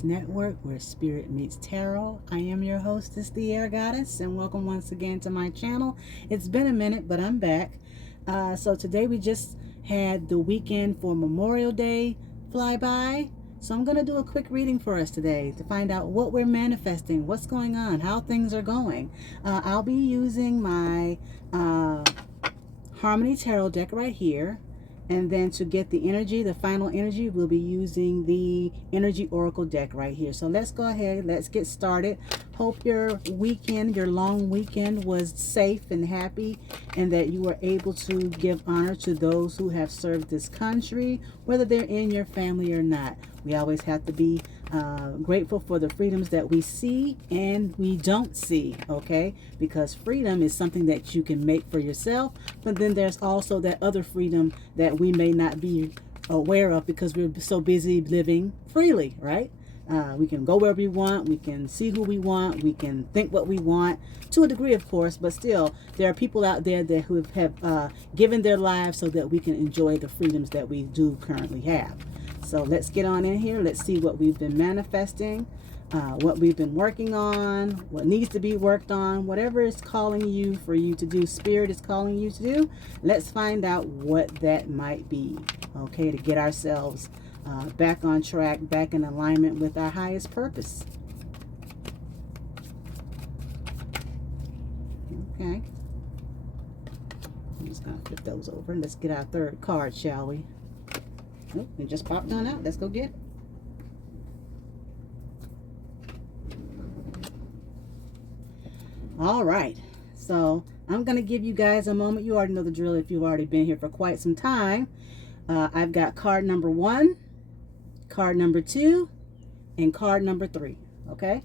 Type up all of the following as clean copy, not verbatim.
Goddess Network, where spirit meets tarot. I am your hostess, the Air Goddess, and welcome once again to my channel. It's been a minute, but I'm back. So today we just had the weekend for Memorial Day fly by. So I'm going to do a quick reading for us today to find out what we're manifesting, what's going on, how things are going. I'll be using my Harmony Tarot deck right here. And then to get the energy, the final energy, we'll be using the Energy Oracle deck right here. So let's go ahead. Let's get started. Hope your weekend, your long weekend was safe and happy, and that you were able to give honor to those who have served this country, whether they're in your family or not. We always have to be grateful for the freedoms that we see and we don't see, okay? Because freedom is something that you can make for yourself, but then there's also that other freedom that we may not be aware of because we're so busy living freely, right? We can go where we want, we can see who we want, we can think what we want, to a degree, of course, but still, there are people out there that who have given their lives so that we can enjoy the freedoms that we do currently have. So let's get on in here. Let's see what we've been manifesting, what we've been working on, what needs to be worked on, whatever is calling you for you to do, Spirit is calling you to do. Let's find out what that might be, okay, to get ourselves back on track, back in alignment with our highest purpose. Okay. I'm just going to flip those over. Let's get our third card, shall we? Oh, it just popped on out. Let's go get it. All right. So I'm going to give you guys a moment. You already know the drill if you've already been here for quite some time. I've got card number 1, card number 2, and card number 3. Okay?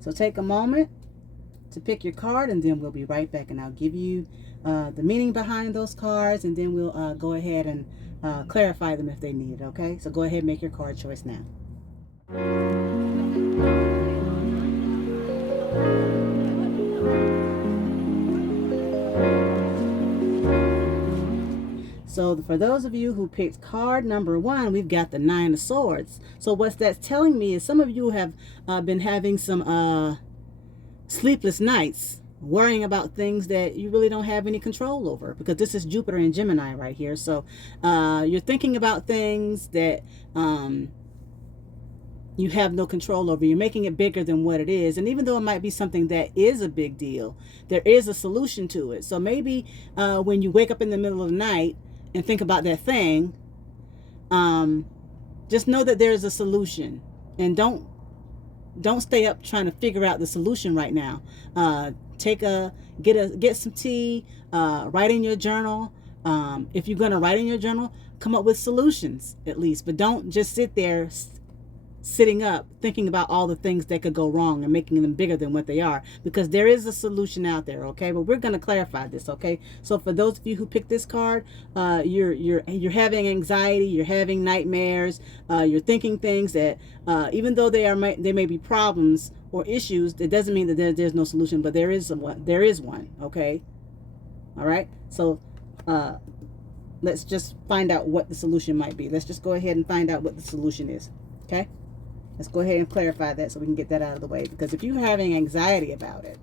So take a moment to pick your card, and then we'll be right back, and I'll give you the meaning behind those cards, and then we'll go ahead and clarify them if they need it. Okay? So go ahead and make your card choice now. So for those of you who picked card number 1, we've got the 9 of Swords. So what that's telling me is some of you have been having some sleepless nights, worrying about things that you really don't have any control over, because this is Jupiter and Gemini right here. So you're thinking about things that you have no control over. You're making it bigger than what it is. And even though it might be something that is a big deal, there is a solution to it. So maybe when you wake up in the middle of the night and think about that thing, just know that there's a solution, and don't stay up trying to figure out the solution right now. Get some tea, write in your journal. If you're going to write in your journal, come up with solutions at least, but don't just sit there sitting up thinking about all the things that could go wrong and making them bigger than what they are, because there is a solution out there. Okay, but we're going to clarify this. Okay, so for those of you who picked this card, you're having anxiety, you're having nightmares, you're thinking things that even though they may be problems or issues, it doesn't mean that there's no solution, but there is one. Okay, all right, so let's just find out what the solution might be. Let's just go ahead and find out what the solution is. Okay, let's go ahead and clarify that so we can get that out of the way, because if you're having anxiety about it,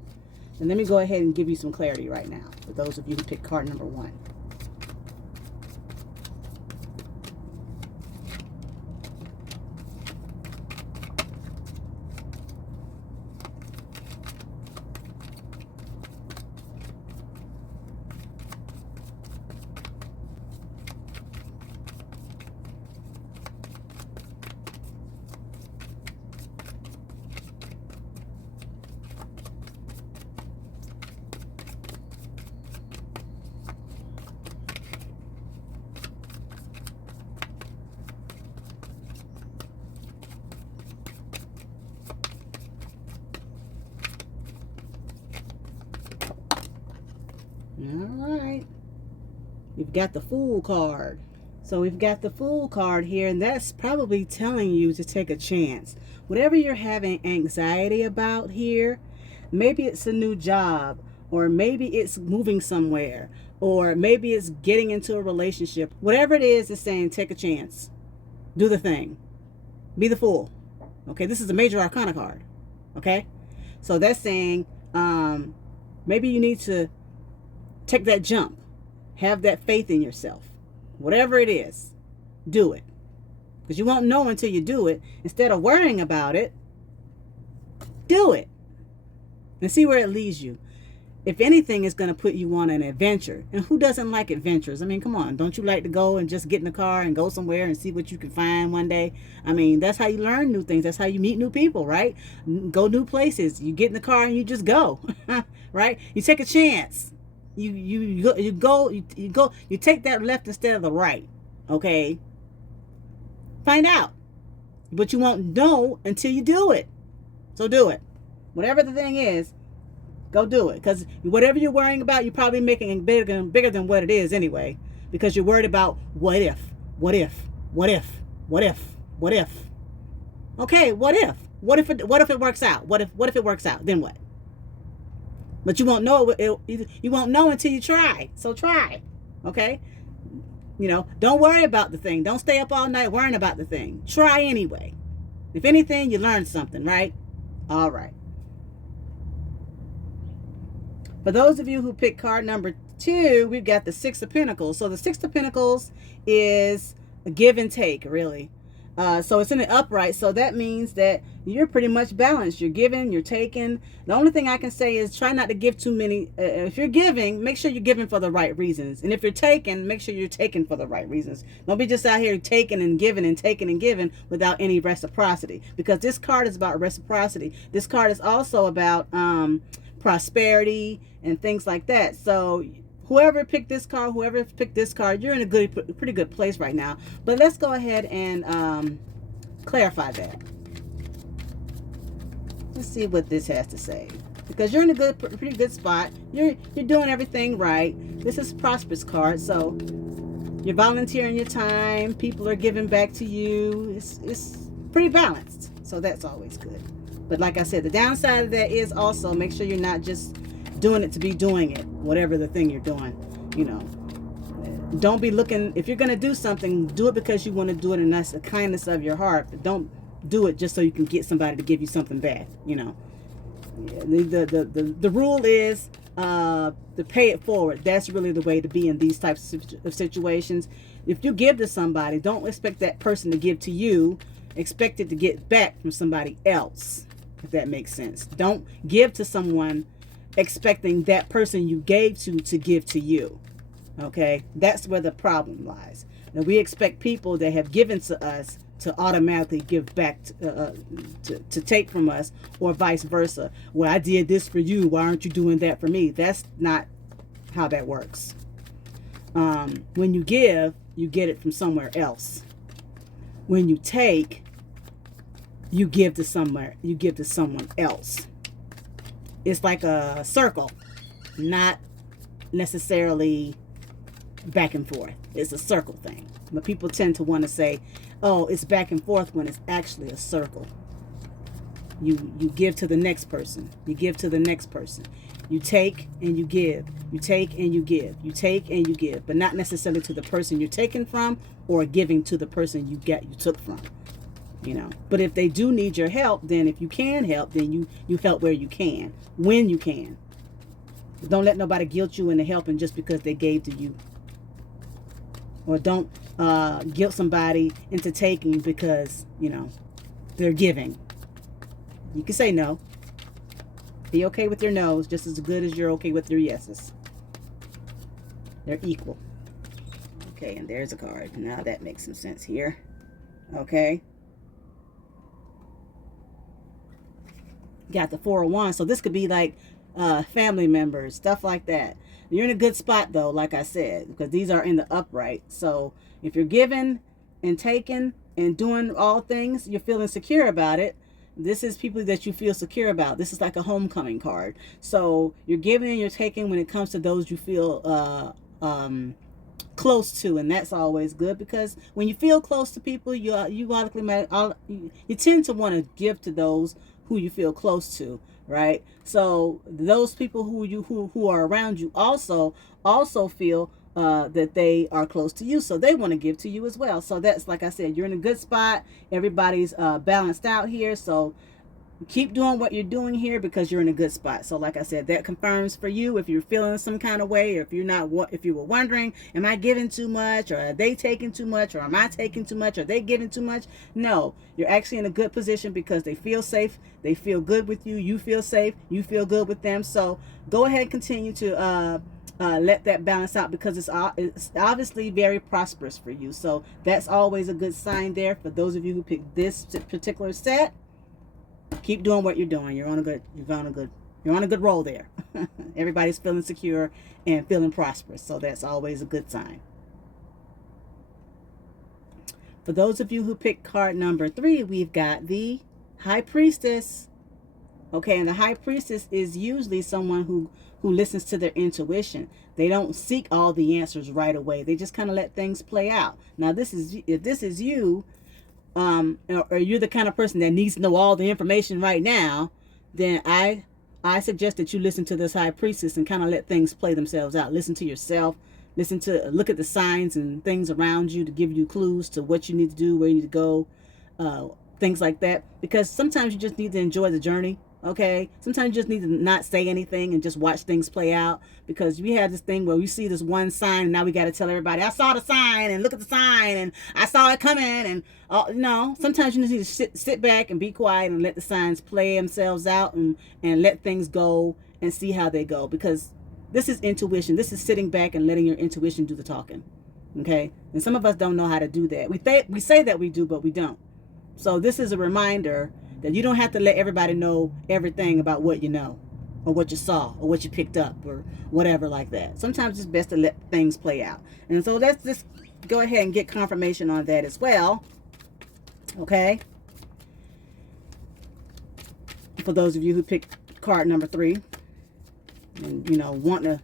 then let me go ahead and give you some clarity right now for those of you who picked card number 1. All right, we've got the Fool card. So we've got the Fool card here, and that's probably telling you to take a chance. Whatever you're having anxiety about here, maybe it's a new job, or maybe it's moving somewhere, or maybe it's getting into a relationship. Whatever it is, it's saying take a chance. Do the thing. Be the fool. Okay, this is a major arcana card. Okay, so that's saying maybe you need to take that jump, have that faith in yourself. Whatever it is, do it. Because you won't know until you do it. Instead of worrying about it, do it. And see where it leads you. If anything, it's going to put you on an adventure. And who doesn't like adventures? I mean, come on. Don't you like to go and just get in the car and go somewhere and see what you can find one day? I mean, that's how you learn new things. That's how you meet new people, right? Go new places. You get in the car and you just go, right? You take a chance. You take that left instead of the right, okay? Find out. But you won't know until you do it. So do it. Whatever the thing is, go do it. Because whatever you're worrying about, you're probably making it bigger than what it is anyway. Because you're worried about what if. Okay, what if? What if it works out? What if it works out? Then what? But you won't know you won't know until you try. So try. Okay? You know, don't worry about the thing. Don't stay up all night worrying about the thing. Try anyway. If anything, you learn something, right? All right. For those of you who picked card number 2, we've got the Six of Pentacles. So the Six of Pentacles is a give and take, really. So it's in the upright. So that means that you're pretty much balanced. You're giving, you're taking. The only thing I can say is try not to give too many. If you're giving, make sure you're giving for the right reasons. And if you're taking, make sure you're taking for the right reasons. Don't be just out here taking and giving and taking and giving without any reciprocity. Because this card is about reciprocity. This card is also about prosperity and things like that. So whoever picked this card, you're in a pretty good place right now. But let's go ahead and clarify that. Let's see what this has to say. Because you're in a pretty good spot. You're doing everything right. This is a prosperous card, so you're volunteering your time. People are giving back to you. It's pretty balanced, so that's always good. But like I said, the downside of that is also make sure you're not just doing it to be doing it, whatever the thing you're doing. You know, don't be looking, if you're going to do something, do it because you want to do it, and that's the kindness of your heart. But don't do it just so you can get somebody to give you something back. You know, the rule is to pay it forward. That's really the way to be in these types of situations. If you give to somebody, don't expect that person to give to you. Expect it to get back from somebody else, if that makes sense. Don't give to someone expecting that person you gave to give to you. Okay, that's where the problem lies. Now, we expect people that have given to us to automatically give back to take from us, or vice versa. Well, I did this for you, why aren't you doing that for me? That's not how that works. When you give, you get it from somewhere else. When you take, you give to someone else. It's like a circle, not necessarily back and forth. It's a circle thing. But people tend to want to say, oh, it's back and forth, when it's actually a circle. You give to the next person. You give to the next person. You take and you give. You take and you give. You take and you give. But not necessarily to the person you're taking from, or giving to the person you took from. You know, but if they do need your help, then if you can help, then you help where you can, when you can. Don't let nobody guilt you into helping just because they gave to you. Or don't guilt somebody into taking because, you know, they're giving. You can say no. Be okay with your no's just as good as you're okay with your yeses. They're equal. Okay, and there's a card. Now that makes some sense here. Okay. Got the 4 of Wands. So this could be like family members, stuff like that. You're in a good spot though, like I said, because these are in the upright. So if you're giving and taking and doing all things, you're feeling secure about it. This is people that you feel secure about. This is like a homecoming card. So you're giving and you're taking when it comes to those you feel close to, and that's always good, because when you feel close to people, you tend to want to give to those who you feel close to, right? So those people who are around you also feel that they are close to you, so they want to give to you as well. So that's, like I said, you're in a good spot. Everybody's balanced out here, so keep doing what you're doing here because you're in a good spot. So like I said, that confirms for you if you're feeling some kind of way, or if you're not, if you were wondering, am I giving too much, or are they taking too much, or am I taking too much, or are they giving too much? No, you're actually in a good position because they feel safe, they feel good with you, you feel safe, you feel good with them. So go ahead and continue to let that balance out, because it's obviously very prosperous for you. So that's always a good sign there for those of you who picked this particular set. Keep doing what you're doing. You're on a good roll there. Everybody's feeling secure and feeling prosperous, so that's always a good sign. For those of you who picked card number 3, we've got the High Priestess. Okay, and the High Priestess is usually someone who listens to their intuition. They don't seek all the answers right away. They just kind of let things play out. Now, if this is you, or you're the kind of person that needs to know all the information right now, then I suggest that you listen to this High Priestess and kind of let things play themselves out. Listen to yourself. Look at the signs and things around you to give you clues to what you need to do, where you need to go, things like that. Because sometimes you just need to enjoy the journey. Okay, sometimes you just need to not say anything and just watch things play out, because we have this thing where we see this one sign and now we got to tell everybody, I saw the sign and look at the sign and I saw it coming. And no, sometimes you just need to sit back and be quiet and let the signs play themselves out, and let things go and see how they go, because this is intuition. This is sitting back and letting your intuition do the talking. Okay, and some of us don't know how to do that. We say that we do, but we don't. So this is a reminder that you don't have to let everybody know everything about what you know, or what you saw, or what you picked up, or whatever like that. Sometimes it's best to let things play out. And so let's just go ahead and get confirmation on that as well. Okay? For those of you who picked card number 3, and want to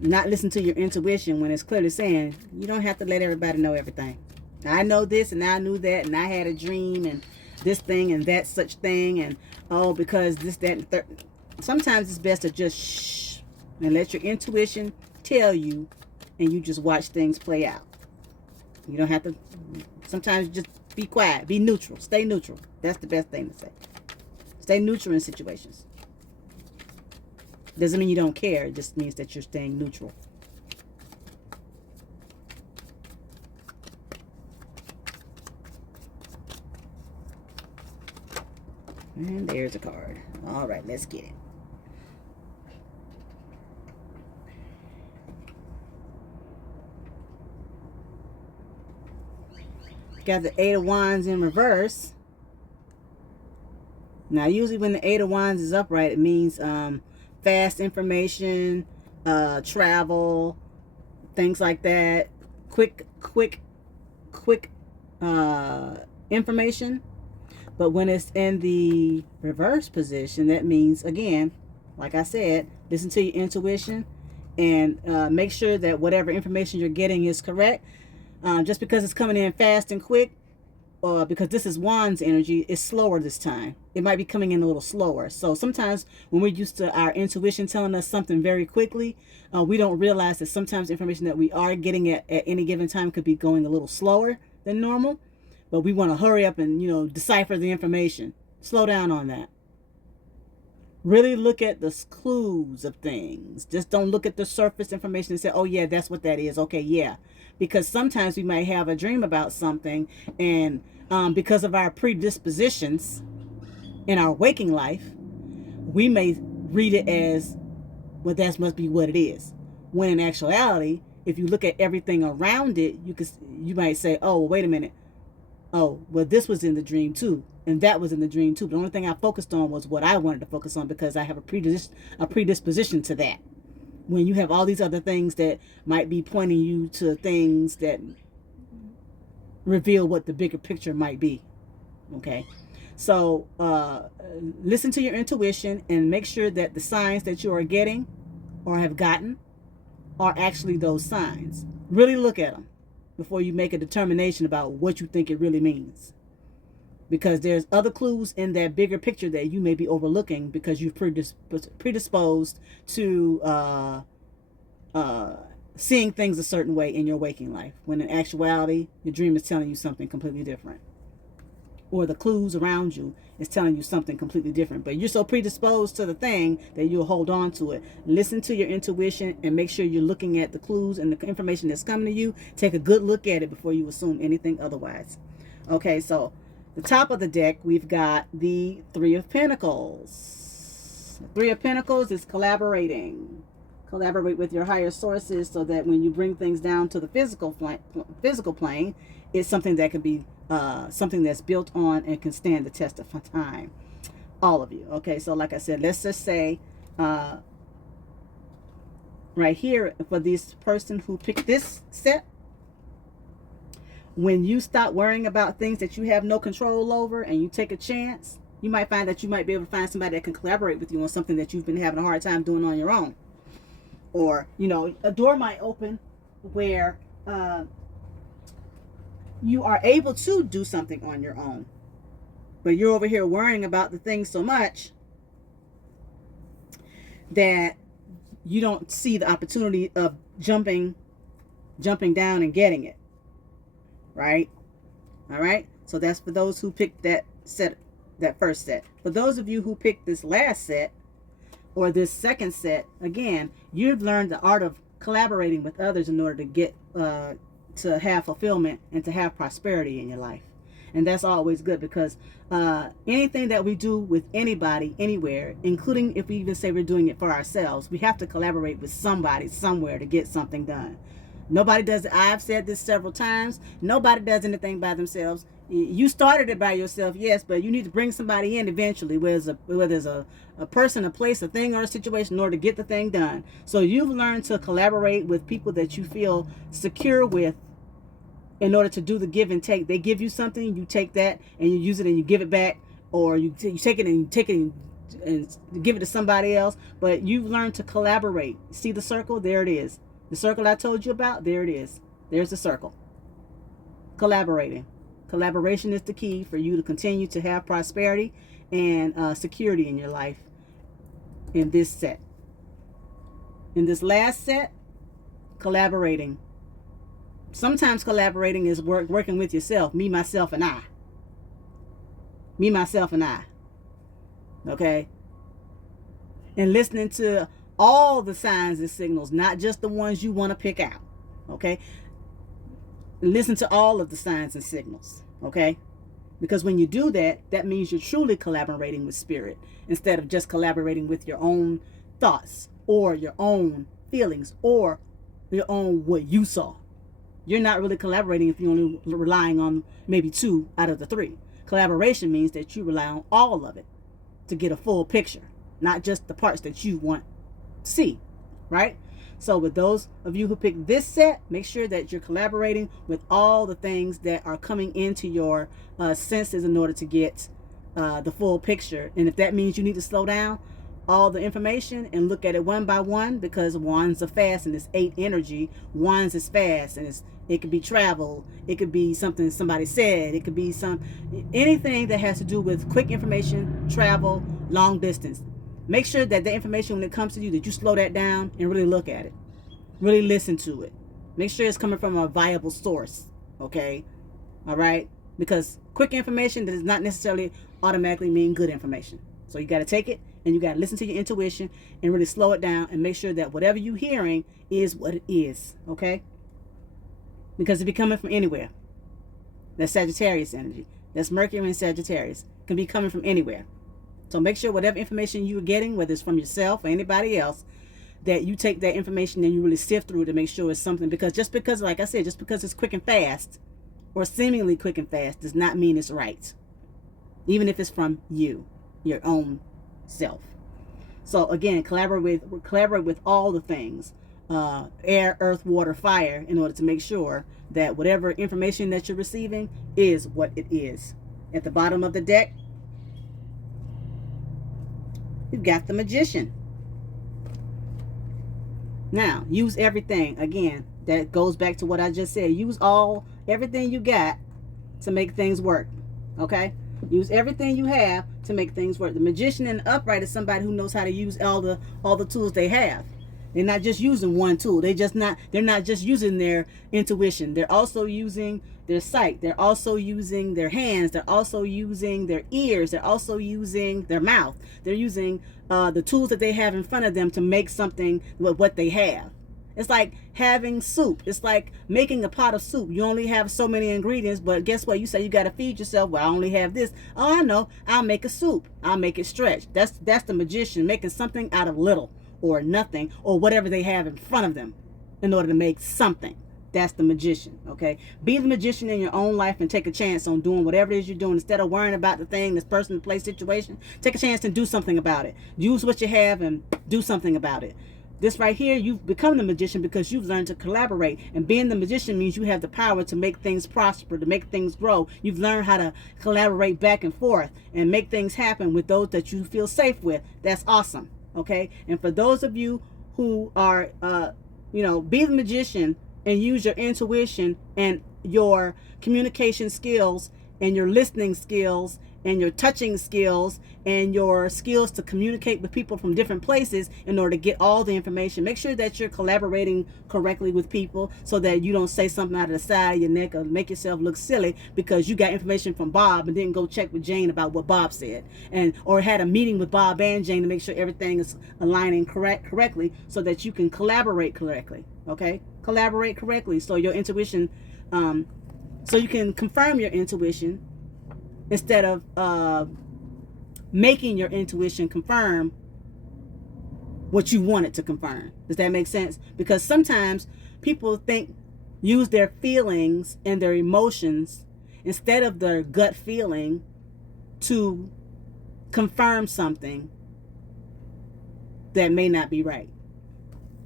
not listen to your intuition when it's clearly saying you don't have to let everybody know everything. I know this and I knew that and I had a dream and this thing and that such thing, and because this, that, and the third. Sometimes it's best to just shh and let your intuition tell you, and you just watch things play out. You don't have to. Sometimes just be quiet, be neutral, stay neutral. That's the best thing to say. Stay neutral in situations. Doesn't mean you don't care. It just means that you're staying neutral. And there's a card. All right, let's get it. Got the 8 of Wands in reverse. Now, usually when the 8 of Wands is upright, it means fast information, travel, things like that. Quick information. But when it's in the reverse position, that means, again, like I said, listen to your intuition and make sure that whatever information you're getting is correct. Just because it's coming in fast and quick, or because this is Wands energy, it's slower this time. It might be coming in a little slower. So sometimes when we're used to our intuition telling us something very quickly, we don't realize that sometimes information that we are getting at any given time could be going a little slower than normal. But we want to hurry up and, decipher the information. Slow down on that. Really look at the clues of things. Just don't look at the surface information and say, oh, yeah, that's what that is. Okay, yeah. Because sometimes we might have a dream about something, and because of our predispositions in our waking life, we may read it as, well, that must be what it is. When in actuality, if you look at everything around it, you might say, oh, wait a minute. Oh, well, this was in the dream too, and that was in the dream too. The only thing I focused on was what I wanted to focus on, because I have a predisposition to that. When you have all these other things that might be pointing you to things that reveal what the bigger picture might be. Okay, so listen to your intuition and make sure that the signs that you are getting or have gotten are actually those signs. Really look at them before you make a determination about what you think it really means. Because there's other clues in that bigger picture that you may be overlooking because you've predisposed to seeing things a certain way in your waking life, when in actuality, your dream is telling you something completely different. Or the clues around you is telling you something completely different. But you're so predisposed to the thing that you'll hold on to it. Listen to your intuition and make sure you're looking at the clues and the information that's coming to you. Take a good look at it before you assume anything otherwise. Okay, so the top of the deck, we've got the Three of Pentacles. The Three of Pentacles is collaborating. Collaborate with your higher sources so that when you bring things down to the physical plane, it's something that can be something that's built on and can stand the test of time. All of you. Okay, so like I said, let's just say right here for this person who picked this set, when you stop worrying about things that you have no control over and you take a chance, you might find that you might be able to find somebody that can collaborate with you on something that you've been having a hard time doing on your own. Or, you know, a door might open where you are able to do something on your own. But you're over here worrying about the thing so much that you don't see the opportunity of jumping down and getting it. Right? All right? So that's for those who picked that set, that first set. For those of you who picked this last set, or this second set, again, you've learned the art of collaborating with others in order to get to have fulfillment and to have prosperity in your life. And that's always good, because anything that we do with anybody, anywhere, including if we even say we're doing it for ourselves, we have to collaborate with somebody somewhere to get something done. Nobody does it. I've said this several times. Nobody does anything by themselves. You started it by yourself, yes, but you need to bring somebody in eventually, whether it's a person, a place, a thing, or a situation, in order to get the thing done. So you've learned to collaborate with people that you feel secure with in order to do the give and take. They give you something, you take that and you use it and you give it back, or you take it and you take it and give it to somebody else. But you've learned to collaborate. See the circle? There it is. The circle I told you about, there it is. There's the circle. Collaborating. Collaboration is the key for you to continue to have prosperity and security in your life in this set. In this last set, collaborating. Sometimes collaborating is working with yourself. Me, myself, and I. Me, myself, and I. Okay? And listening to all the signs and signals, not just the ones you want to pick out. Okay? Listen to all of the signs and signals. Okay? Because when you do that, that means you're truly collaborating with spirit, instead of just collaborating with your own thoughts or your own feelings or your own what you saw. You're not really collaborating if you're only relying on maybe 2 out of the 3. Collaboration means that you rely on all of it to get a full picture, not just the parts that you want to see, right? So with those of you who picked this set, make sure that you're collaborating with all the things that are coming into your senses in order to get the full picture. And if that means you need to slow down all the information and look at it one by one, because wands are fast and it's 8 energy. Wands is fast and it could be travel. It could be something somebody said. It could be anything that has to do with quick information, travel, long distance. Make sure that the information, when it comes to you, that you slow that down and really look at it. Really listen to it. Make sure it's coming from a viable source. Okay? All right? Because quick information does not necessarily automatically mean good information. So you got to take it and you got to listen to your intuition and really slow it down and make sure that whatever you're hearing is what it is. Okay? Because it be coming from anywhere. That's Sagittarius energy. That's Mercury in Sagittarius. It can be coming from anywhere. So make sure whatever information you're getting, whether it's from yourself or anybody else, that you take that information and you really sift through to make sure it's something. Because just because, like I said, just because it's quick and fast or seemingly quick and fast does not mean it's right. Even if it's from you, your own self. So again, collaborate with all the things. Air, earth, water, fire, in order to make sure that whatever information that you're receiving is what it is. At the bottom of the deck, you've got the Magician. Now, use everything. Again, that goes back to what I just said. Use everything you got to make things work. Okay? Use everything you have to make things work. The Magician in the upright is somebody who knows how to use all the tools they have. They're not just using one tool. They're not just using their intuition. They're also using their sight. They're also using their hands. They're also using their ears. They're also using their mouth. They're using the tools that they have in front of them to make something with what they have. It's like having soup. It's like making a pot of soup. You only have so many ingredients, but guess what? You say you got to feed yourself. Well, I only have this. Oh, I know. I'll make a soup. I'll make it stretch. That's the magician, making something out of little or nothing or whatever they have in front of them in order to make something. That's the magician, okay? Be the magician in your own life and take a chance on doing whatever it is you're doing. Instead of worrying about the thing, this person, the place, situation, take a chance and do something about it. Use what you have and do something about it. This right here, you've become the magician because you've learned to collaborate. And being the magician means you have the power to make things prosper, to make things grow. You've learned how to collaborate back and forth and make things happen with those that you feel safe with. That's awesome, okay? And for those of you who are, be the magician and use your intuition and your communication skills and your listening skills and your touching skills and your skills to communicate with people from different places in order to get all the information. Make sure that you're collaborating correctly with people so that you don't say something out of the side of your neck or make yourself look silly because you got information from Bob and didn't go check with Jane about what Bob said, or had a meeting with Bob and Jane to make sure everything is aligning correctly so that you can collaborate correctly. Okay? Collaborate correctly so your intuition, so you can confirm your intuition instead of making your intuition confirm what you want it to confirm. Does that make sense? Because sometimes people use their feelings and their emotions instead of their gut feeling to confirm something that may not be right.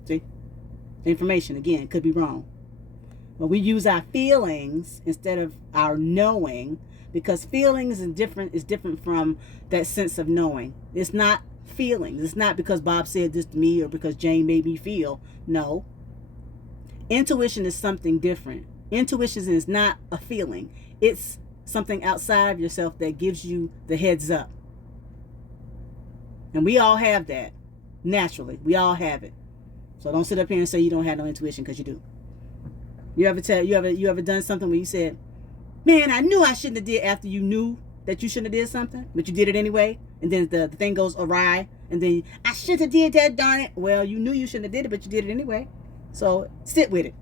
See? Information, again, could be wrong. But we use our feelings instead of our knowing, because feelings is different from that sense of knowing. It's not feelings. It's not because Bob said this to me or because Jane made me feel. No. Intuition is something different. Intuition is not a feeling. It's something outside of yourself that gives you the heads up. And we all have that. Naturally. We all have it. So don't sit up here and say you don't have no intuition, because you do. You ever done something where you said, man, I knew I shouldn't have did, after you knew that you shouldn't have did something, but you did it anyway, and then the thing goes awry, and then I should have did that, darn it. Well, you knew you shouldn't have did it, but you did it anyway. So sit with it.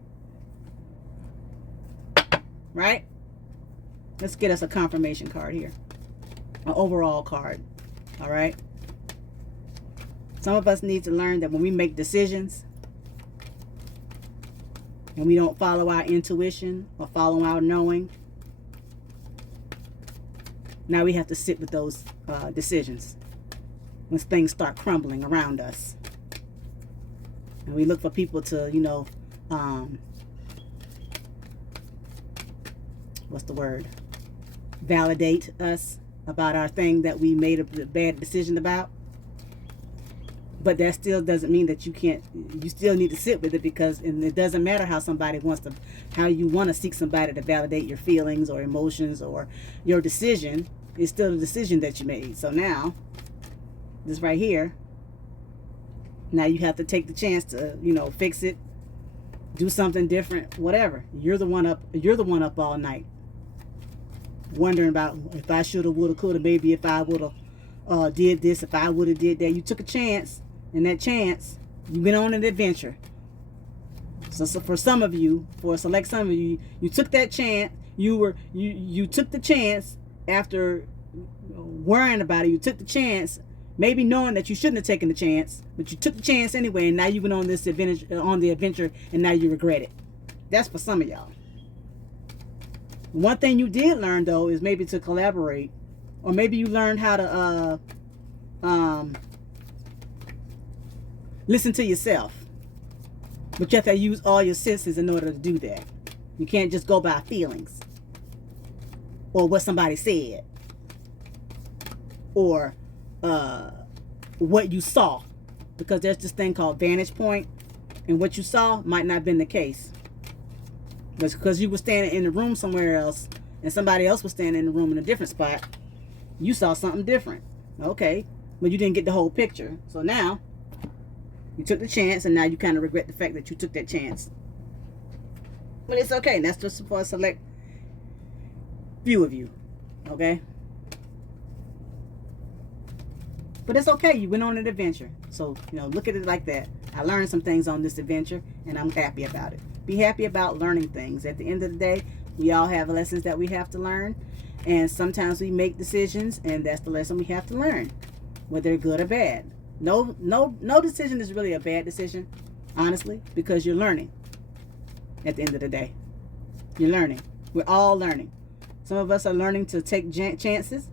Right? Let's get us a confirmation card here. An overall card. All right? Some of us need to learn that when we make decisions and we don't follow our intuition or follow our knowing, now we have to sit with those decisions when things start crumbling around us. And we look for people to, what's the word? Validate us about our thing that we made a bad decision about. But that still doesn't mean that you still need to sit with it, because it doesn't matter how you want to seek somebody to validate your feelings or emotions or your decision. It's still a decision that you made. So now, this right here, now you have to take the chance to, fix it, do something different, whatever. You're the one up all night, wondering about if I shoulda, woulda, coulda, maybe if I woulda did this, if I woulda did that. You took a chance. And that chance, you went on an adventure. So for some of you, for a select some of you, you took that chance. You took the chance after worrying about it. You took the chance, maybe knowing that you shouldn't have taken the chance, but you took the chance anyway. And now you went on this adventure, and now you regret it. That's for some of y'all. One thing you did learn though is maybe to collaborate, or maybe you learned how to listen to yourself. But you have to use all your senses in order to do that. You can't just go by feelings or what somebody said or what you saw, because there's this thing called vantage point, and what you saw might not have been the case. But because you were standing in the room somewhere else and somebody else was standing in the room in a different spot, you saw something different. Okay, but you didn't get the whole picture. So now You took the chance, and now you kind of regret the fact that you took that chance. But it's okay. That's just for a select few of you. Okay? But it's okay. You went on an adventure. So, look at it like that. I learned some things on this adventure, and I'm happy about it. Be happy about learning things. At the end of the day, we all have lessons that we have to learn. And sometimes we make decisions, and that's the lesson we have to learn, whether they're good or bad. No decision is really a bad decision, honestly, because you're learning. At the end of the day, you're learning. We're all learning. Some of us are learning to take chances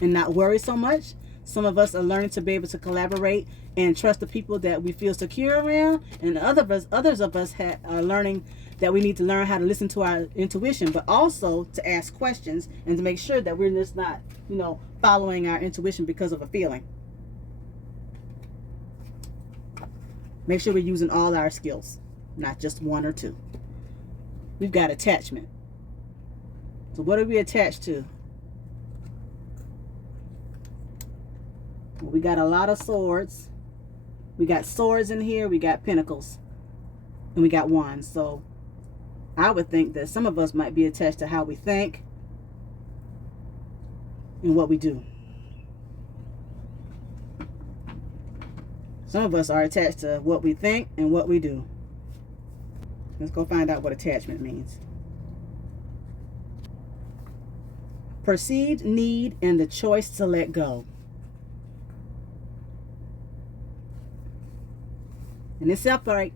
and not worry so much. Some of us are learning to be able to collaborate and trust the people that we feel secure around. And others of us are learning that we need to learn how to listen to our intuition, but also to ask questions and to make sure that we're just not, following our intuition because of a feeling. Make sure we're using all our skills, not just one or two. We've got attachment. So what are we attached to? Well, we got a lot of swords. We got swords in here. We got pentacles. And we got wands. So I would think that some of us might be attached to how we think and what we do. Some of us are attached to what we think and what we do. Let's go find out what attachment means. Perceived need and the choice to let go. And it's upright.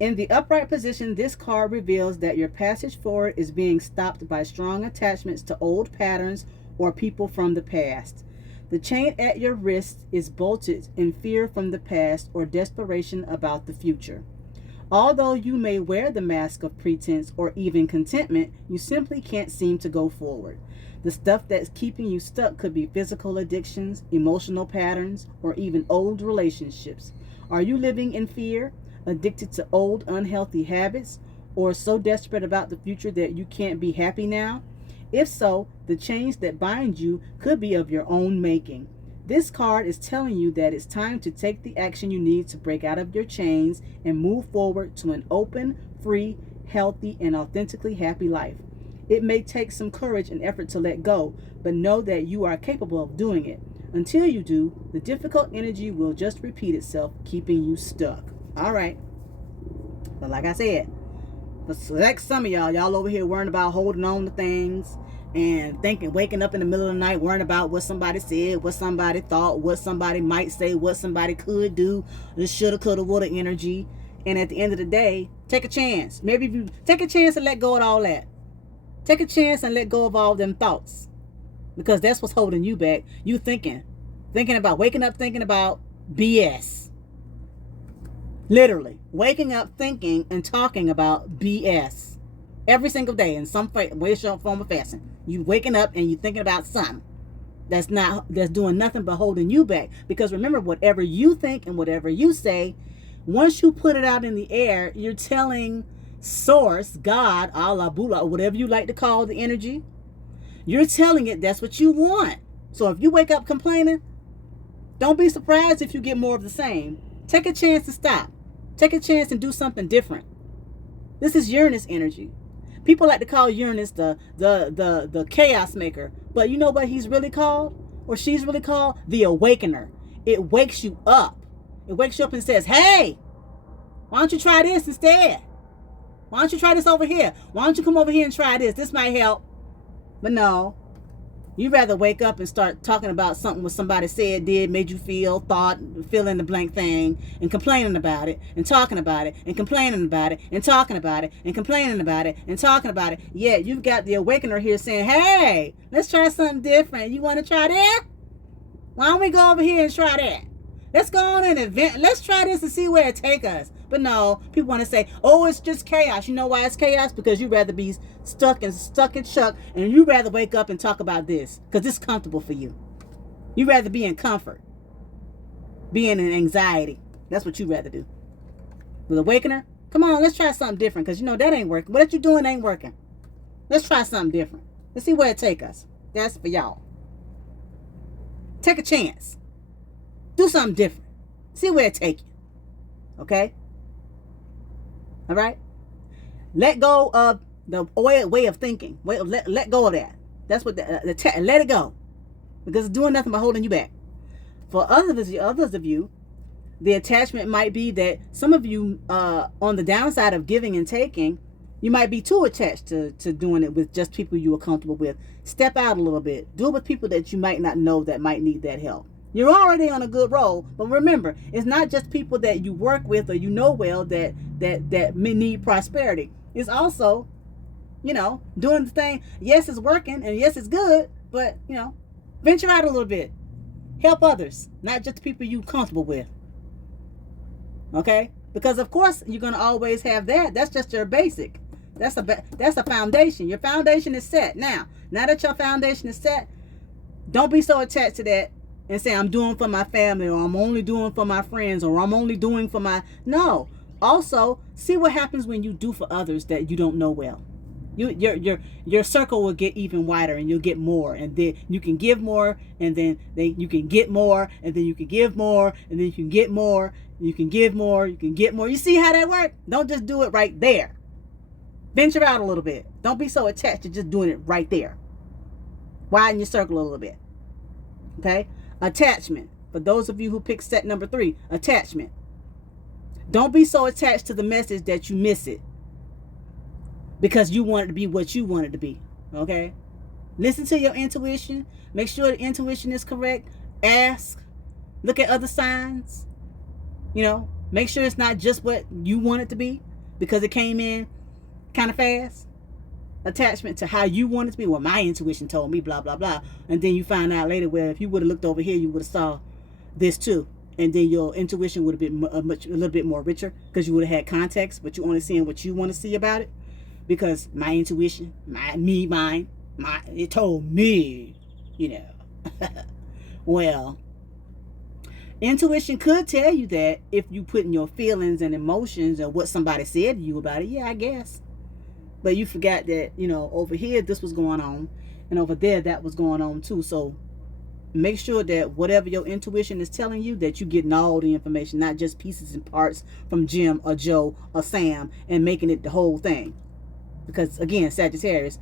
In the upright position, this card reveals that your passage forward is being stopped by strong attachments to old patterns or people from the past. The chain at your wrist is bolted in fear from the past or desperation about the future. Although you may wear the mask of pretense or even contentment, you simply can't seem to go forward. The stuff that's keeping you stuck could be physical addictions, emotional patterns, or even old relationships. Are you living in fear, addicted to old unhealthy habits, or so desperate about the future that you can't be happy now? If so, the chains that bind you could be of your own making. This card is telling you that it's time to take the action you need to break out of your chains and move forward to an open, free, healthy, and authentically happy life. It may take some courage and effort to let go, but know that you are capable of doing it. Until you do, the difficult energy will just repeat itself, keeping you stuck. All right. But like I said, for select some of y'all over here worrying about holding on to things and thinking, waking up in the middle of the night, worrying about what somebody said, what somebody thought, what somebody might say, what somebody could do, the shoulda, coulda, woulda energy. And at the end of the day, take a chance. Maybe if you take a chance and let go of all that. Take a chance and let go of all them thoughts. Because that's what's holding you back. You thinking about, waking up thinking about BS. Literally, waking up thinking and talking about BS. Every single day in some way, shape, form, or fashion. You waking up and you thinking about something that's doing nothing but holding you back. Because remember, whatever you think and whatever you say, once you put it out in the air, you're telling Source, God, Allah, Bula, whatever you like to call the energy, you're telling it that's what you want. So if you wake up complaining, don't be surprised if you get more of the same. Take a chance to stop. Take a chance and do something different. This is Uranus energy. People like to call Uranus the chaos maker. But you know what he's really called? Or she's really called? The awakener. It wakes you up. It wakes you up and says, hey, why don't you try this instead? Why don't you try this over here? Why don't you come over here and try this? This might help. But no. You'd rather wake up and start talking about something what somebody said, did, made you feel, thought, fill in the blank thing, and complaining about it, and talking about it, and complaining about it, and talking about it, and complaining about it, and talking about it. Yeah, you've got the awakener here saying, hey, let's try something different. You want to try that? Why don't we go over here and try that? Let's go on an event. Let's try this and see where it takes us. But no, people want to say, oh, it's just chaos. You know why it's chaos? Because you'd rather be stuck and chuck, and you'd rather wake up and talk about this because it's comfortable for you. You'd rather be in comfort, being in anxiety. That's what you'd rather do. With Awakener, come on, let's try something different because you know that ain't working. What you doing ain't working. Let's try something different. Let's see where it take us. That's for y'all. Take a chance. Do something different. See where it take you. Okay? All right? Let go of the way of thinking. Let go of that. That's what let it go. Because it's doing nothing but holding you back. For others of you, the attachment might be that some of you, on the downside of giving and taking, you might be too attached to doing it with just people you are comfortable with. Step out a little bit. Do it with people that you might not know that might need that help. You're already on a good roll, but remember, it's not just people that you work with or you know well that may need prosperity. It's also, doing the thing. Yes, it's working, and yes, it's good, but, venture out a little bit. Help others, not just the people you're comfortable with. Okay? Because, of course, you're going to always have that. That's just your basic. That's a foundation. Your foundation is set. Now that your foundation is set, don't be so attached to that and say, I'm doing for my family, or I'm only doing for my friends, or I'm only doing for my... No. Also, see what happens when you do for others that you don't know well. Your circle will get even wider, and you'll get more, and then you can give more, and then you can get more, and then you can give more, and then you can get more, you can give more, you can get more. You see how that works? Don't just do it right there. Venture out a little bit. Don't be so attached to just doing it right there. Widen your circle a little bit. Okay? Attachment. For those of you who pick set number 3, attachment. Don't be so attached to the message that you miss it, because you want it to be what you want it to be. Okay? Listen to your intuition. Make sure the intuition is correct. Ask. Look at other signs. Make sure it's not just what you want it to be, because it came in kind of fast. Attachment to how you want it to be. Well, my intuition told me blah, blah, blah. And then you find out later, well, if you would have looked over here, you would have saw this too. And then your intuition would have been a little bit more richer, because you would have had context, but you're only seeing what you want to see about it. Because my intuition, it told me, Well, intuition could tell you that if you put in your feelings and emotions or what somebody said to you about it. Yeah, I guess. But you forgot that, over here this was going on, and over there that was going on too. So make sure that whatever your intuition is telling you, that you're getting all the information, not just pieces and parts from Jim or Joe or Sam and making it the whole thing. Because again, Sagittarius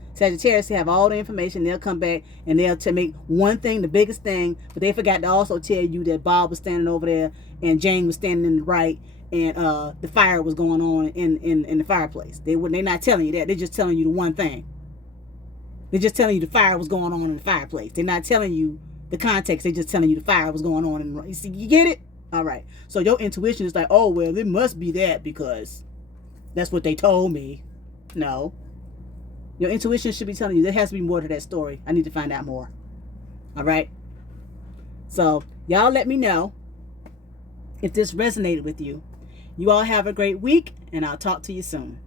have all the information. They'll come back and they'll make one thing the biggest thing, but they forgot to also tell you that Bob was standing over there and Jane was standing in the right, and the fire was going on in the fireplace. They're not telling you that. They're just telling you the one thing. They're just telling you the fire was going on in the fireplace. They're not telling you the context. They're just telling you the fire was going on. You see, you get it? All right. So your intuition is like, oh, well, it must be that because that's what they told me. No. Your intuition should be telling you there has to be more to that story. I need to find out more. All right? So, y'all let me know if this resonated with you. You all have a great week, and I'll talk to you soon.